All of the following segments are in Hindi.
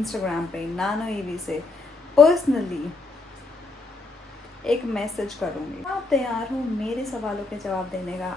इंस्टाग्राम पे नानो ईवी से पर्सनली एक मैसेज करूँगी। आप तैयार हो मेरे सवालों के जवाब देने का?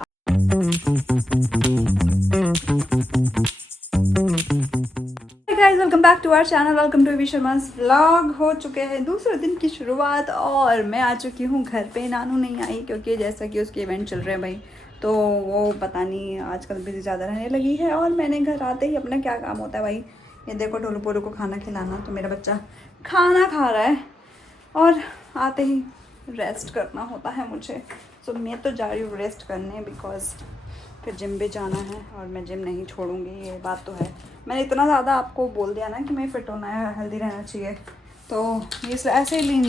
Guys welcome back to our channel, welcome to V Sharma's vlog. हो चुके हैं दूसरे दिन की शुरुआत और मैं आ चुकी हूँ घर पे। नानू नहीं आई क्योंकि जैसा कि उसके इवेंट चल रहे हैं भाई, तो वो पता नहीं आजकल बिजी ज़्यादा रहने लगी है। और मैंने घर आते ही अपना क्या काम होता है भाई, ये देखो ढोलू पोलू को खाना खिलाना। तो मेरा बच्चा खाना खा रहा है और आते ही रेस्ट करना होता है मुझे। सो मैं तो जा रही हूँ रेस्ट करने, बिकॉज फिर जिम भी जाना है और मैं जिम नहीं छोड़ूंगी, ये बात तो है। मैंने इतना ज़्यादा आपको बोल दिया ना कि मैं फिट होना है, हेल्दी रहना चाहिए, तो ये ऐसे ही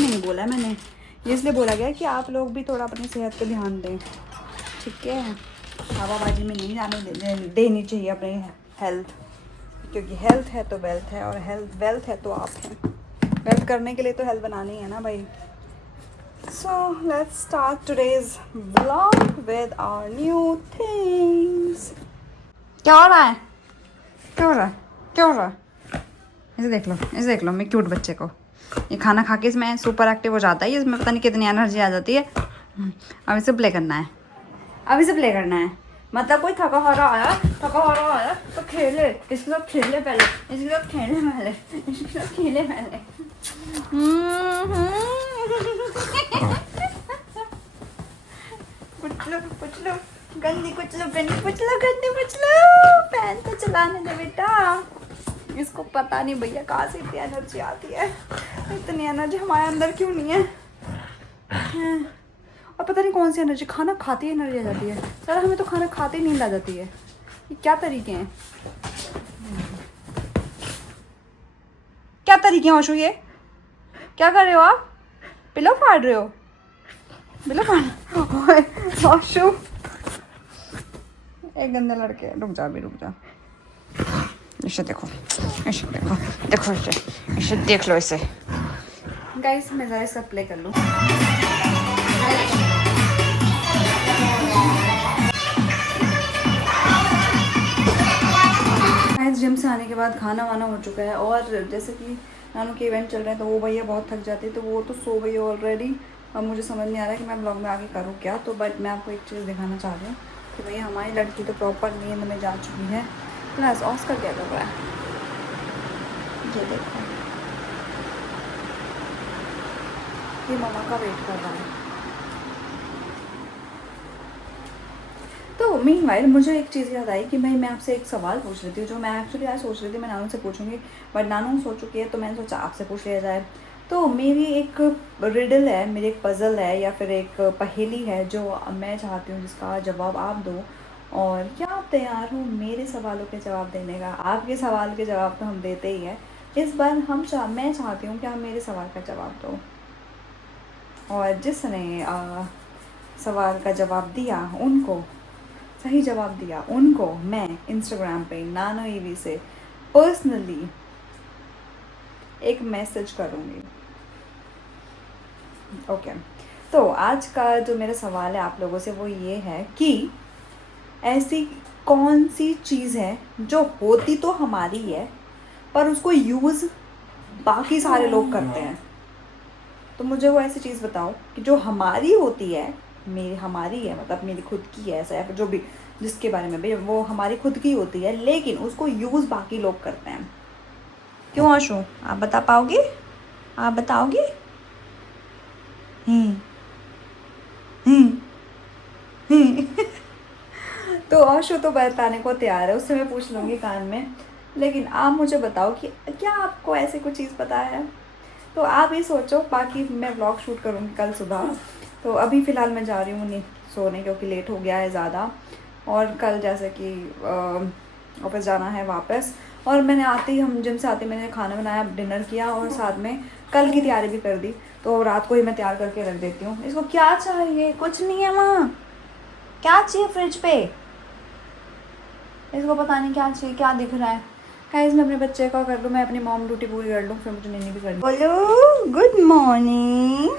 नहीं बोला है मैंने। ये इसलिए बोला गया कि आप लोग भी थोड़ा अपनी सेहत पे ध्यान दें, ठीक है। हवाबाजी में नहीं जाने देनी चाहिए अपनी हेल्थ, क्योंकि हेल्थ है तो वेल्थ है, और हेल्थ वेल्थ है तो आप हैं। वेल्थ करने के लिए तो हेल्थ बनानी है ना भाई। So let's start today's vlog with our new things. क्या हो रहा है? क्या हो रहा है? क्या हो रहा है? इसे देख लो मैं क्यूट बच्चे को। ये खाना खा के इसमें सुपर एक्टिव हो जाता है, इसमें पता नहीं कितनी एनर्जी आ जाती है। अब इसे प्ले करना है। मतलब कोई थका हो रहा आया तो खेले, इसके साथ खेले पहले। कुचलो गंदी कुचलो फैन तो चलाने दे बेटा। इसको पता नहीं भैया कहाँ से इतनी एनर्जी आती है। इतनी एनर्जी हमारे अंदर क्यों नहीं है, और पता नहीं कौन सी एनर्जी, खाना खाती है एनर्जी आ जाती है। सर हमें तो खाना खाते ही नींद आ जाती है। ये क्या तरीके हैं आशु? ये क्या कर रहे हो आप? पिलो फाड़ रहे हो? आशु एक गंदे लड़के, रुक जा। इसे देखो इसे देख लो इसे। गाइस मैं ज़रा इसका प्ले कर लूँ। जिम से आने के बाद खाना वाना हो चुका है, और जैसे कि नानू के इवेंट चल रहे हैं तो वो भैया बहुत थक जाते हैं, तो वो तो सो गई ऑलरेडी। अब मुझे समझ नहीं आ रहा है कि मैं ब्लॉग में आगे करूँ क्या। तो बट मैं आपको एक चीज़ दिखाना चाह रही हूँ कि भैया हमारी लड़की तो प्रॉपर नींद में जा चुकी है। प्लस ऑस्कर क्या कर रहा है, ये देखो, ये मामा का वेट कर रहा है। तो मीनवाइल मुझे एक चीज़ याद आई कि भाई मैं आपसे एक सवाल पूछ रही थी, जो मैं एक्चुअली आज सोच रही थी मैं नानू से पूछूंगी, बट नानू सो चुकी है तो मैंने सोचा आपसे पूछ लिया जाए। तो मेरी एक रिडल है, मेरी एक पज़ल है, या फिर एक पहेली है जो मैं चाहती हूँ जिसका जवाब आप दो। और क्या आप तैयार हो मेरे सवालों के जवाब देने का? आपके सवाल के जवाब तो हम देते ही हैं, इस बार मैं चाहती हूँ कि आप मेरे सवाल का जवाब दो। और जिसने सवाल का जवाब दिया उनको, सही जवाब दिया उनको, मैं इंस्टाग्राम पे नानो ईवी से पर्सनली एक मैसेज करूँगी। ओके, तो आज का जो मेरा सवाल है आप लोगों से वो ये है कि ऐसी कौन सी चीज़ है जो होती तो हमारी है पर उसको यूज़ बाकी सारे लोग करते हैं। तो मुझे वो ऐसी चीज़ बताओ कि जो हमारी होती है, हमारी है मतलब मेरी खुद की है, ऐसा है जो भी जिसके बारे में भी वो हमारी खुद की होती है, लेकिन उसको यूज़ बाकी लोग करते हैं। क्यों आशु, आप बता पाओगे? आप बताओगे? तो आशु तो बताने को तैयार है, उससे मैं पूछ लूँगी कान में। लेकिन आप मुझे बताओ कि क्या आपको ऐसी कोई चीज़ पता है? तो आप ही सोचो, बाकी मैं व्लॉग शूट करूँगी कल सुबह। तो अभी फ़िलहाल मैं जा रही हूँ सोने, क्योंकि लेट हो गया है ज़्यादा, और कल जैसे कि ऑफिस जाना है वापस। और मैंने आते ही, हम जिम से आते ही मैंने खाना बनाया, डिनर किया, और साथ में कल की तैयारी भी कर दी। तो रात को ही मैं तैयार करके रख देती हूँ। इसको क्या चाहिए? कुछ नहीं है माँ, क्या चाहिए फ्रिज पे? इसको पता नहीं क्या चाहिए, क्या दिख रहा है। गाइस मैं अपने बच्चे का कर लूँ, मैं अपनी मॉम ड्यूटी पूरी कर लूँ, फिर मुझे नींद भी करनी। बोलो गुड मॉर्निंग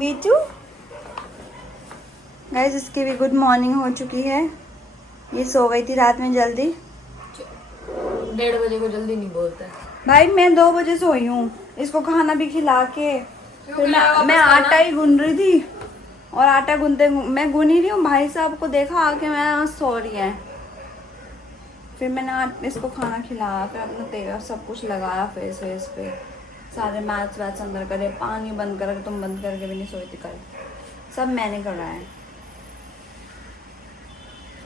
बेटू। गाइस इसकी भी गुड मॉर्निंग हो चुकी है, ये सो गई थी रात में जल्दी। 1:30 बजे को जल्दी नहीं बोलते भाई मैं 2 बजे सोई हूँ, इसको खाना भी खिला के फिर मैं आटा ही गूंद रही थी, और आटा गूंदते मैं गुन ही रही हूँ, भाई साहब को देखा आके मैं सो रही है। फिर मैंने इसको खाना खिलाया, फिर अपना तेल सब कुछ लगाया फेस पे, सारे मैथ्स वैथ्स अंदर करे, पानी बंद कर, तुम बंद करके भी नहीं सोई थी कल, सब मैंने कराया है।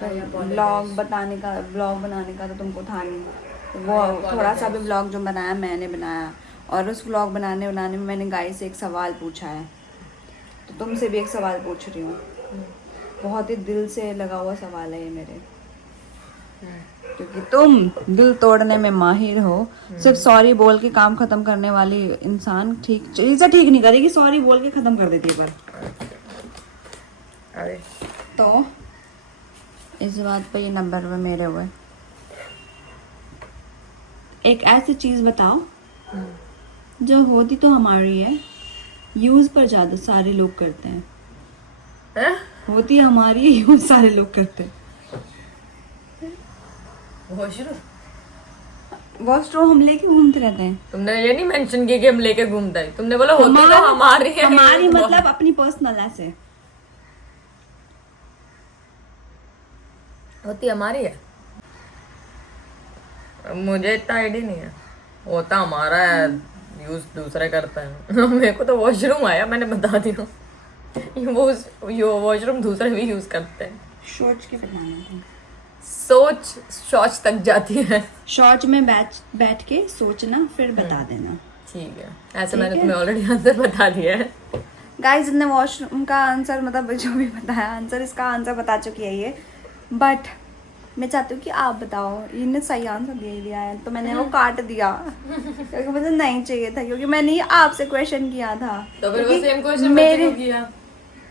ब्लॉग बनाने का तो तुमको था नहीं, वो थोड़ा सा भी ब्लॉग जो बनाया मैंने बनाया, और उस ब्लॉग बनाने में मैंने गाइस से एक सवाल पूछा है, तो तुमसे भी एक सवाल पूछ रही हूँ, बहुत ही दिल से लगा हुआ सवाल है ये मेरे, क्योंकि तुम दिल तोड़ने में माहिर हो। सिर्फ सॉरी बोल के काम खत्म करने वाली इंसान चीज़ें ठीक नहीं करेगी, सॉरी बोल के खत्म कर देती है पर। अरे तो इस बात पे ये नंबर में मेरे हुए। एक ऐसी चीज बताओ जो होती तो हमारी है, यूज पर ज्यादा सारे लोग करते हैं। होती हमारी है, यूज सारे लोग करते हैं। वॉशरूम हम लेके घूमते रहते हैं। तुमने ये नहीं मेंशन किया कि हम लेके घूमते हैं, तुमने बोला होती तो हमारी है। हमारी मतलब अपनी पर्सनल ऐसे होती हमारी है, मुझे इतना आइडिया नहीं है। होता हमारा है, यूज दूसरे करते हैं। मेरे को तो वॉशरूम आया, मैंने बता दिया वो वॉशरूम दूसरे भी यूज करते हैं। शौच के बनाना, सोच शौच तक जाती है। शौच में बैठ के सोचना फिर बता देना। ठीक है, ऐसे मैंने तुम्हें ऑलरेडी आंसर बता दिया है। गाइस ने वॉशरूम का आंसर मतलब जो भी बताया आंसर, इसका आंसर बता चुकी है ये, बट मैं चाहती हूँ कि आप बताओ। इन्हें सही आंसर दे दिया है तो मैंने वो काट दिया क्योंकि मुझे नहीं चाहिए था, क्योंकि मैंने आपसे क्वेश्चन किया था। तो फिर वो सेम क्वेश्चन मेरे किया।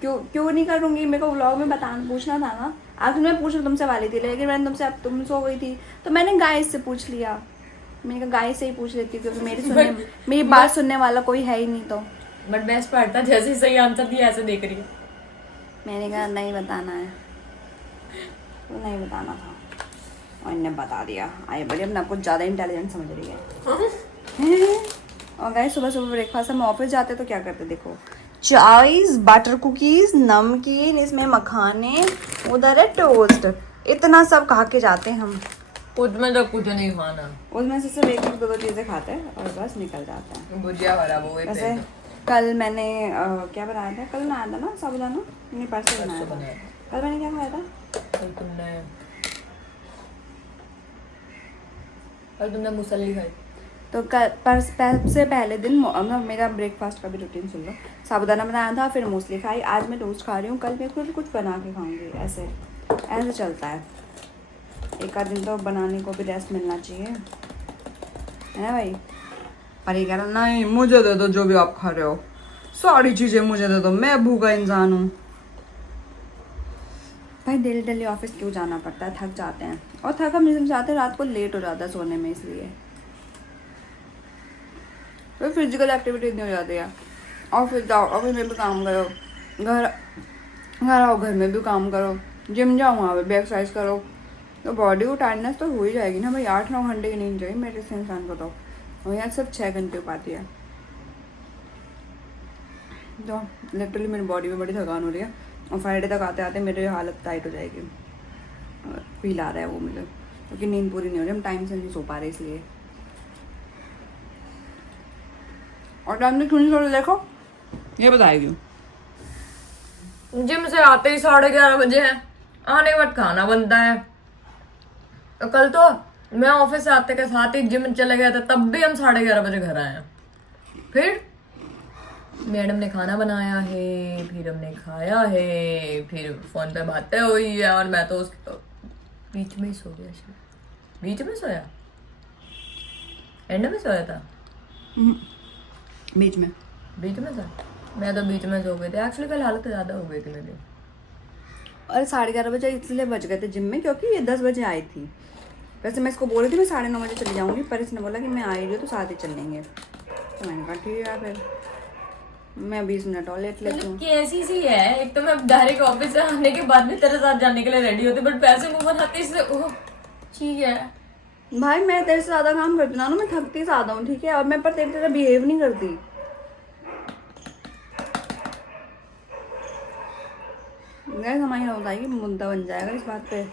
क्यों नहीं करूँगी, मेरे को व्लॉग में पूछना था ना। आखिर मैं पूछना तुमसे वाली थी, लेकिन मैंने तुमसे, अब तुम सो गई थी तो मैंने गाइस से पूछ लिया। मैंने कहा गाइस से ही पूछ लेती हूँ, क्योंकि मेरी बात सुनने वाला कोई है ही नहीं। तो बट बेस्ट पार्ट था जैसे ही सही आंसर दिया ऐसे देख रही है। मैंने कहा नहीं बताना है, तो नहीं बताना था और इन्हें बता दिया। आए बड़ी अपने आपको ज़्यादा इंटेलिजेंट समझ रही है। और गाइस सुबह सुबह ब्रेकफास्ट हम ऑफिस जाते तो क्या करते देखो, चाइज, बटर कुकीज, नमकीन, इसमें मखाने, उधर है टोस्ट, इतना सब खा के जाते हैं हम। उसमें तो कुछ नहीं खाना, उसमें से सिर्फ एक दो चीज़ें खाते हैं और बस निकल जाते हैं। भुजिया वाला वो वैसे कल मैंने क्या बनाया था, कल बनाया था ना साबुदाना, नहीं परसों बनाया था। कल मैंने क्या खाया था, कल तुमने मुसल्ली खाई। तो से पहले दिन मतलब मेरा ब्रेकफास्ट का भी रूटीन सुन लो। साबुदाना बनाया था, फिर मूसली खाई, आज मैं टोस्ट खा रही हूँ, कल मैं कुछ बना के खाऊंगी। ऐसे ऐसे चलता है, एक आध दिन तो बनाने को भी रेस्ट मिलना चाहिए, है ना भाई। पर ये कह रहा नहीं मुझे दे दो जो भी आप खा रहे हो, सारी चीज़ें मुझे दे दो, मैं भूखा इंसान हूँ। भाई डेली ऑफिस क्यों जाना पड़ता है, थक जाते हैं, और थक हम जाते हैं रात को लेट हो जाता है सोने में, इसलिए तो फिजिकल एक्टिविटी नहीं हो जाती है। ऑफिस जाओ, ऑफिस में भी काम करो, घर आओ, घर में भी काम करो, जिम जाओ वहाँ पे भी एक्सरसाइज करो, तो बॉडी को टायर्डनेस तो हो ही जाएगी ना भाई। 8-9 घंटे की नींद चाहिए मेरे से इंसान को, तो और यहाँ सिर्फ 6 घंटे हो पाती है। तो लिटरली मेरी बॉडी में बड़ी थकान हो रही है, और फ्राइडे तक आते आते मेरी हालत टाइट हो जाएगी। फील आ रहा है वो मुझे, क्योंकि नींद पूरी नहीं हो रही, हम टाइम से नहीं सो पा रहे इसलिए। और टाइम से क्यों नहीं सो रहे देखो, ये बताएगी। जिम से आते ही 11:30 बजे है, आने के बाद खाना बनता है। तो कल तो मैं ऑफिस से आते के साथ ही जिम चले गए थे, तब भी हम 11:30 बजे घर आए हैं। फिर मैडम ने खाना बनाया है, फिर हमने खाया है, फिर फोन पे बातें हुई है, और मैं तो उसके बीच में ही सो गया। बीच में सोया, एंड में सोया था, बीच में सोया। मैं तो बीच में सो गई थी। एक्चुअली कल हालत ज़्यादा हो गई थी मेरी। और 11:30 बजे इसलिए बच गए थे जिम में, क्योंकि ये 10 बजे आई थी। वैसे मैं इसको बोल रही थी मैं 9:30 बजे चली जाऊँगी, पर इसने बोला कि मैं आई रही हूँ तो साथ ही चल लेंगे। तो मैंने कहा ठीक है, फिर मैं 20 मिनट और लेट लेती हूँ। कैसी सी है, एक तो मैं डायरेक्ट ऑफिस से आने के बाद भी तेरे साथ जाने के लिए रेडी होती, बट पैसे मुंह बनाती इसलिए ओह ठीक है। भाई मैं तेरे से ज्यादा काम करती हूँ ना, मैं थकती ज्यादा हूँ, ठीक है, और मैं पर तेरी तरह बिहेव नहीं करती। गैस हमारी बताइए मुद्दा बन जाएगा इस बात पे।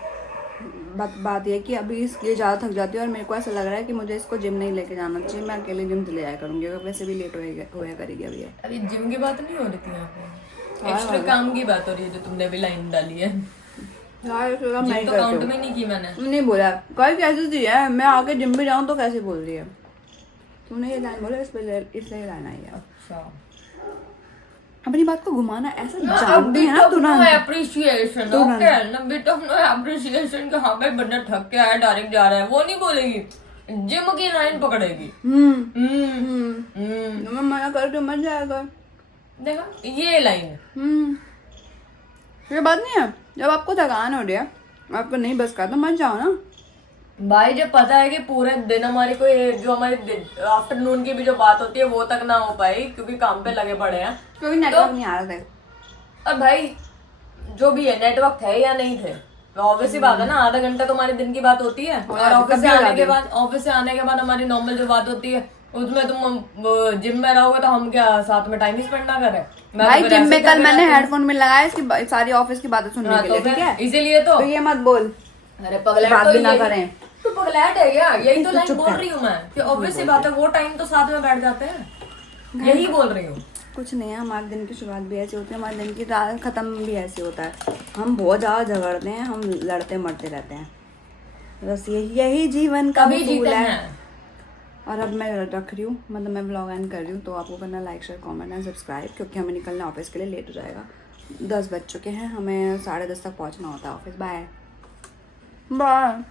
बात यह कि अभी ये ज़्यादा थक जाती है और मेरे को ऐसा लग रहा है कि मुझे इसको जिम नहीं लेके जाना चाहिए, मैं अकेले जिम चले जाया करूँगी, अगर वैसे भी लेट होया करेगी अभी ये। अभी जिम की बात नहीं हो रही थी यहाँ पे, एक्स्ट्रा काम की बात हो रही है जो तुमने भी लाइन डाली है। यार जिम तो काउंट में नहीं की मैंने। नहीं बोला कल कैसे दी है, मैं आके जिम भी जाऊँ तो कैसे बोल रही है तूने ये लाइन बोला, इसलिए लाइन आई है। अच्छा अपनी बात को घुमाना ऐसा जानती है ना तुरंत। एप्रिशिएशन ओके ना बेटा, नो एप्रिशिएशन कि हाँ भाई बंदा थक के आया डायरेक्ट जा रहा है, वो नहीं बोलेगी, जिम की लाइन पकड़ेगी। मैं मना कर तो मत जाया कर। देखा ये लाइन। ये बात नहीं है, जब आपको थकान हो रही है, आपको नहीं बस का तो मत जाओ ना भाई। जब पता है कि पूरे दिन हमारी कोई जो हमारी आफ्टरनून की भी जो बात होती है वो तक ना हो पाई क्योंकि काम पे लगे पड़े हैं, क्योंकि नेटवर्क नहीं आ रहा था। और भाई जो भी है नेटवर्क थे या नहीं थे, ऑब्वियस ही बात है ना, आधा घंटा तो हमारी दिन की बात होती है, और ऑफिस से आने के बाद हमारी नॉर्मल जो बात होती है उसमें तुम जिम में रहोगे तो हम क्या साथ में टाइम ही स्पेंड ना करें। भाई जिम में कल मैंने हेडफोन में लगाया इसकी सारी ऑफिस की बातें सुनने के लिए, ठीक है, इसीलिए तो ये मत बोल। अरे पगलैट बात तो भी ना करें तो पगलैट है क्या, यही तो लाइन बोल रही हूँ मैं कि ऑब्वियस सी बात है वो टाइम तो साथ में बैठ जाते हैं, यही बोल रही हूँ। कुछ नहीं है, हमारे दिन की शुरुआत भी ऐसी होती है, हमारे दिन की रात खत्म भी ऐसे होता है, हम बहुत ज्यादा झगड़ते हैं, हम लड़ते मरते रहते हैं, बस यही जीवन का कभी उसूल जीते है। हैं। और अब मैं रख रही हूँ, मतलब मैं व्लॉग एंड कर रही हूँ, तो आपको करना like share comment and subscribe, क्योंकि हमें निकलना ऑफिस के लिए लेट हो जाएगा, 10 बज चुके हैं, हमें 10:30 तक पहुँचना होता है ऑफिस। Bye bye.